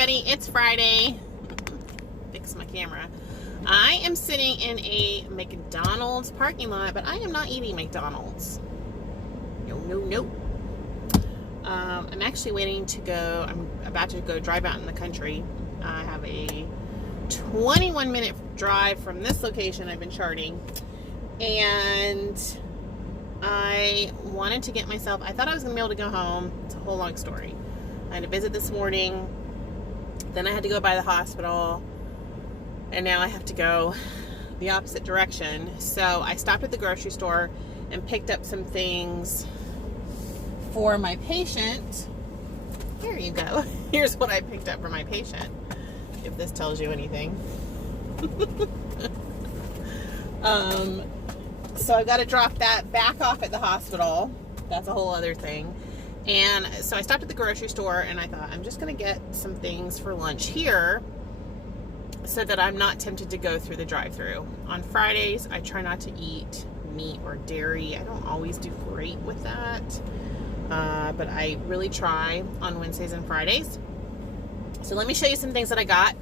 everybody, it's Friday. Fix my camera. I am sitting in a McDonald's parking lot, but I am not eating McDonald's. No. I'm actually waiting to go. I'm about to go drive out in the country. I have a 21-minute drive from this location I've been charting, and I wanted to get myself, I thought I was going to be able to go home. It's a whole long story. I had a visit this morning, then I had to go by the hospital, and now I have to go the opposite direction. So I stopped at the grocery store and picked up some things for my patient. Here you go. Here's what I picked up for my patient, if this tells you anything. So I've got to drop that back off at the hospital. That's a whole other thing. And so I stopped at the grocery store and I thought, I'm just going to get some things for lunch here so that I'm not tempted to go through the drive-thru. On Fridays, I try not to eat meat or dairy. I don't always do great with that, but I really try on Wednesdays and Fridays. So let me show you some things that I got.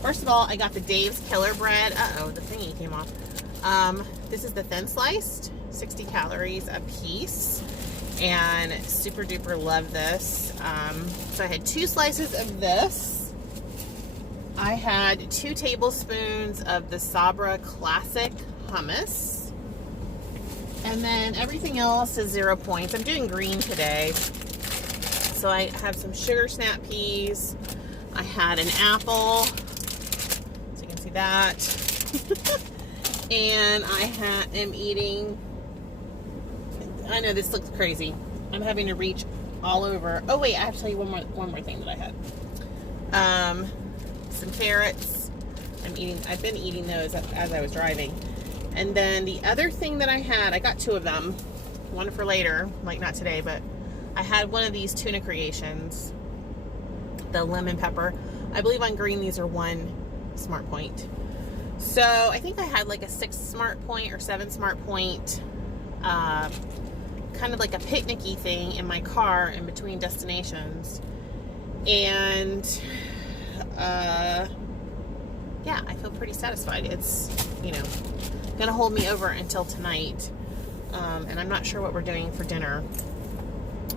First of all, I got the Dave's Killer Bread. Uh-oh, the thingy came off. This is the thin sliced, 60 calories a piece, and super duper love this. So I had 2 slices of this. I had 2 tablespoons of the Sabra Classic Hummus, and then everything else is 0 points. I'm doing green today. So I have some sugar snap peas. I had an apple, so you can see that. And I am eating, I know this looks crazy. I'm having to reach all over. Oh wait, I have to tell you one more thing that I had. Some carrots. I've been eating those as I was driving. And then the other thing that I had, I got 2 of them. One for later, like not today, but I had one of these tuna creations, the lemon pepper. I believe on green these are 1 Smart Point. So I think I had like a 6 Smart Point or 7 Smart Point, kind of like a picnicky thing in my car in between destinations. And yeah, I feel pretty satisfied. It's, gonna hold me over until tonight. And I'm not sure what we're doing for dinner.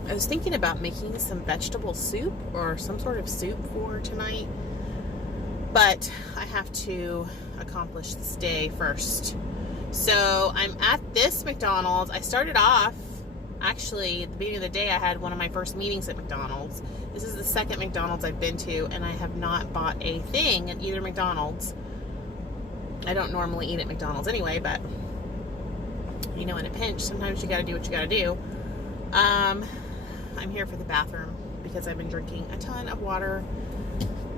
I was thinking about making some vegetable soup or some sort of soup for tonight, but I have to accomplish this day first. So I'm at this McDonald's. I started off, actually, at the beginning of the day, I had one of my first meetings at McDonald's. This is the second McDonald's I've been to, and I have not bought a thing at either McDonald's. I don't normally eat at McDonald's anyway, but in a pinch, sometimes you gotta do what you gotta do. I'm here for the bathroom because I've been drinking a ton of water.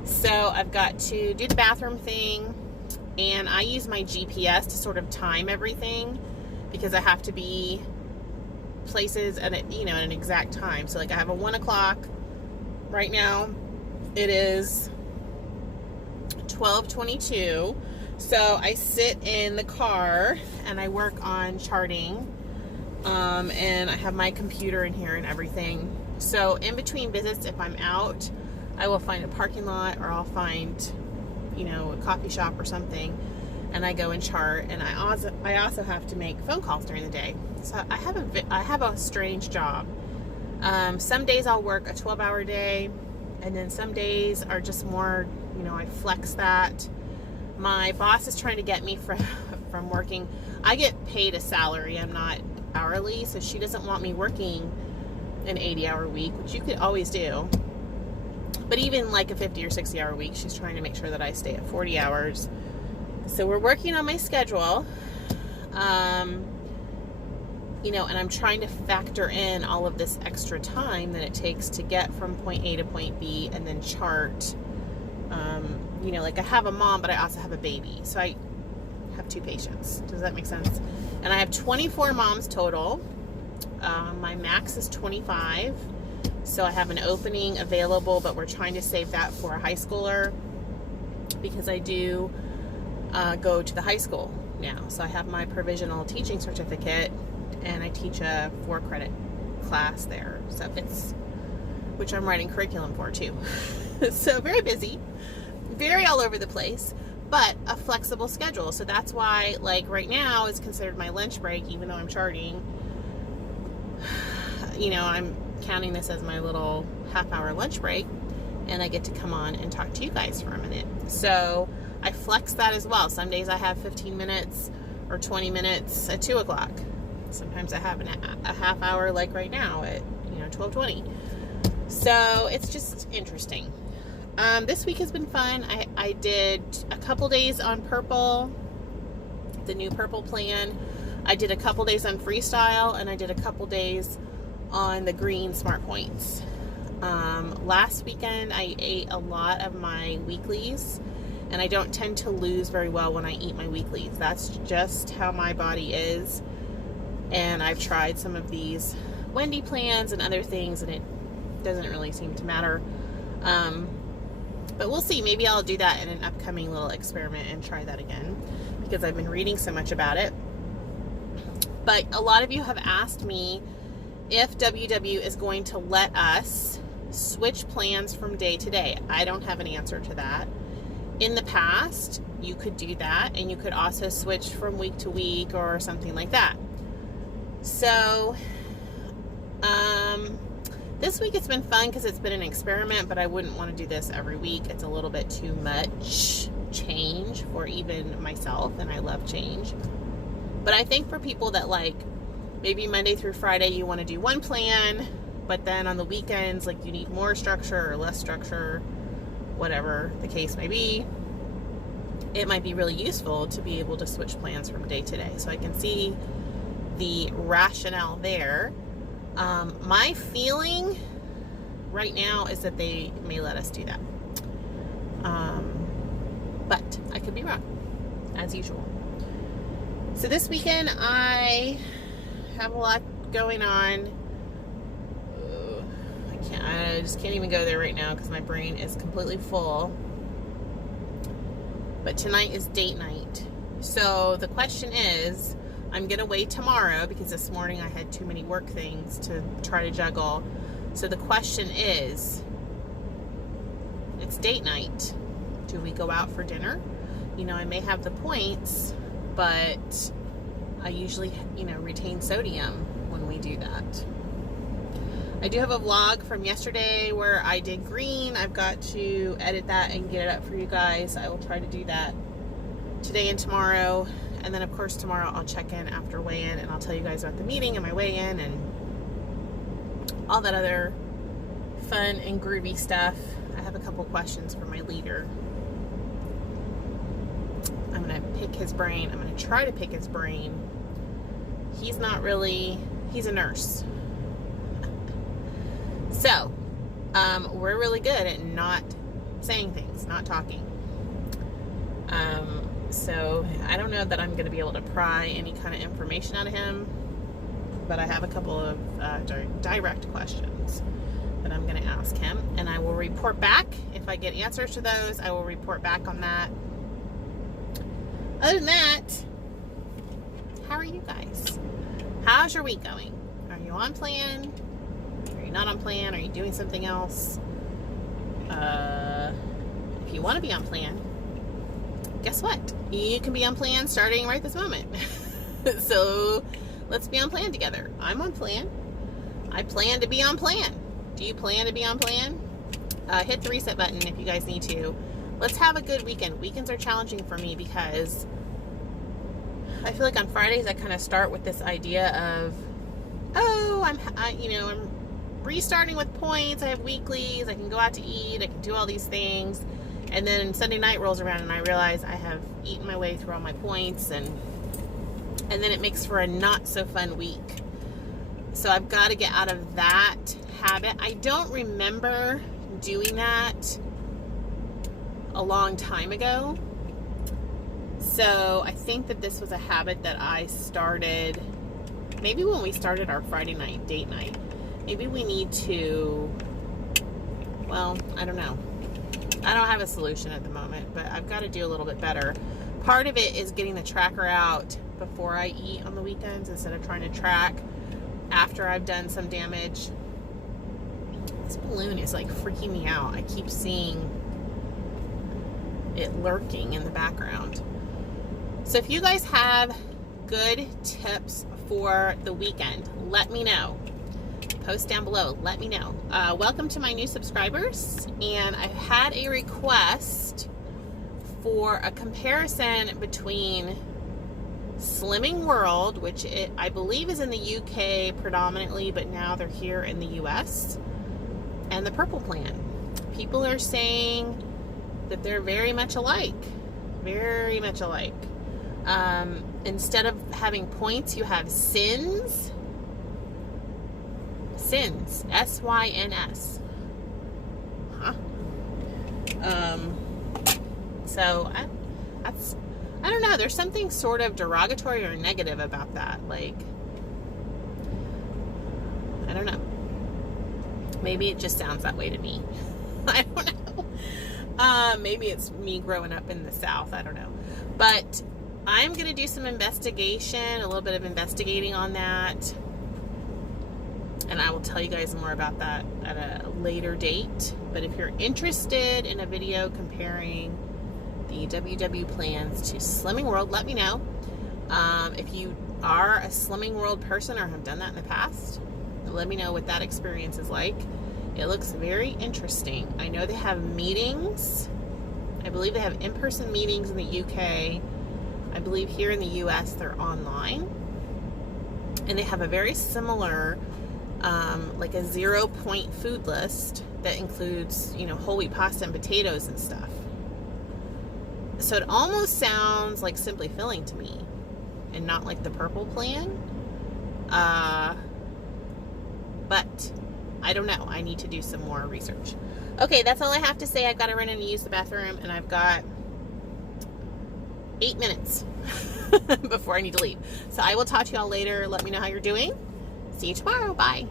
So I've got to do the bathroom thing, and I use my GPS to sort of time everything because I have to be places at an exact time. So like I have a 1 o'clock right now. It is 12:22. So I sit in the car and I work on charting. And I have my computer in here and everything. So in between visits, if I'm out, I will find a parking lot or I'll find, a coffee shop or something, and I go and chart. And I also have to make phone calls during the day. So I have a strange job. Some days I'll work a 12-hour day, and then some days are just more, I flex that. My boss is trying to get me from working. I get paid a salary. I'm not hourly, so she doesn't want me working an 80-hour week, which you could always do. But even like a 50 or 60-hour week, she's trying to make sure that I stay at 40 hours. So we're working on my schedule, and I'm trying to factor in all of this extra time that it takes to get from point A to point B and then chart. Like I have a mom, but I also have a baby. So I have 2 patients. Does that make sense? And I have 24 moms total. My max is 25. So I have an opening available, but we're trying to save that for a high schooler because I do go to the high school now. So I have my provisional teaching certificate, and I teach a 4-credit class there. So it's which I'm writing curriculum for too. So very busy, very all over the place, but a flexible schedule. So that's why, like, right now is considered my lunch break, even though I'm charting. You know, I'm counting this as my little half-hour lunch break, and I get to come on and talk to you guys for a minute. So I flex that as well. Some days I have 15 minutes or 20 minutes at 2 o'clock. Sometimes I have a half hour, like right now at 12:20. So it's just interesting. This week has been fun. I did a couple days on Purple, the new Purple plan. I did a couple days on Freestyle, and I did a couple days on the green Smart Points. Last weekend I ate a lot of my weeklies, and I don't tend to lose very well when I eat my weeklies. That's just how my body is. And I've tried some of these Wendy plans and other things, and it doesn't really seem to matter. But we'll see. Maybe I'll do that in an upcoming little experiment and try that again, because I've been reading so much about it. But a lot of you have asked me if WW is going to let us switch plans from day to day. I don't have an answer to that. In the past, you could do that, and you could also switch from week to week or something like that. So, this week it's been fun because it's been an experiment, but I wouldn't want to do this every week. It's a little bit too much change for even myself, and I love change. But I think for people that, like, maybe Monday through Friday you want to do one plan, but then on the weekends, like, you need more structure or less structure, whatever the case may be, it might be really useful to be able to switch plans from day to day. So I can see the rationale there. My feeling right now is that they may let us do that. But I could be wrong, as usual. So this weekend I have a lot going on. I just can't even go there right now because my brain is completely full. But tonight is date night. So the question is, I'm going to wait tomorrow because this morning I had too many work things to try to juggle. So the question is, it's date night. Do we go out for dinner? You know, I may have the points, but I usually, retain sodium when we do that. I do have a vlog from yesterday where I did green. I've got to edit that and get it up for you guys. I will try to do that today and tomorrow. And then, of course, tomorrow I'll check in after weigh-in, and I'll tell you guys about the meeting and my weigh-in and all that other fun and groovy stuff. I have a couple questions for my leader. I'm going to pick his brain. I'm going to try to pick his brain. He's a nurse. So, we're really good at not saying things, not talking. So I don't know that I'm going to be able to pry any kind of information out of him, but I have a couple of direct questions that I'm going to ask him, and I will report back. If I get answers to those, I will report back on that. Other than that, how are you guys? How's your week going? Are you on plan? Are you not on plan? Are you doing something else? If you want to be on plan, guess what? You can be on plan starting right this moment. So let's be on plan together. I'm on plan. I plan to be on plan. Do you plan to be on plan? Hit the reset button if you guys need to. Let's have a good weekend. Weekends are challenging for me because I feel like on Fridays I kind of start with this idea of, I'm restarting with points. I have weeklies. I can go out to eat. I can do all these things. And then Sunday night rolls around and I realize I have eaten my way through all my points, and then it makes for a not so fun week. So I've got to get out of that habit. I don't remember doing that a long time ago. So I think that this was a habit that I started maybe when we started our Friday night date night. Maybe we need to, I don't know. I don't have a solution at the moment, but I've got to do a little bit better. Part of it is getting the tracker out before I eat on the weekends instead of trying to track after I've done some damage. This balloon is like freaking me out. I keep seeing it lurking in the background. So if you guys have good tips for the weekend, let me know. Post down below, let me know. Welcome to my new subscribers, and I had a request for a comparison between Slimming World, which I believe is in the UK predominantly, but now they're here in the US, and the Purple Plan. People are saying that they're very much alike. Very much alike. Instead of having points, you have sins. Sins. S-Y-N-S. Huh? So, I don't know. There's something sort of derogatory or negative about that. Like, I don't know. Maybe it just sounds that way to me. I don't know. Maybe it's me growing up in the South. I don't know. But I'm going to do some investigation, a little bit of investigating on that. And I will tell you guys more about that at a later date. But if you're interested in a video comparing the WW plans to Slimming World, let me know. If you are a Slimming World person or have done that in the past, let me know what that experience is like. It looks very interesting. I know they have meetings. I believe they have in-person meetings in the UK. I believe here in the US they're online. And they have a very similar like a 0-point food list that includes, you know, whole wheat pasta and potatoes and stuff. So it almost sounds like Simply Filling to me, and not like the Purple Plan. But I don't know. I need to do some more research. Okay, that's all I have to say. I've got to run in and use the bathroom, and I've got 8 minutes before I need to leave. So I will talk to y'all later. Let me know how you're doing. See you tomorrow. Bye.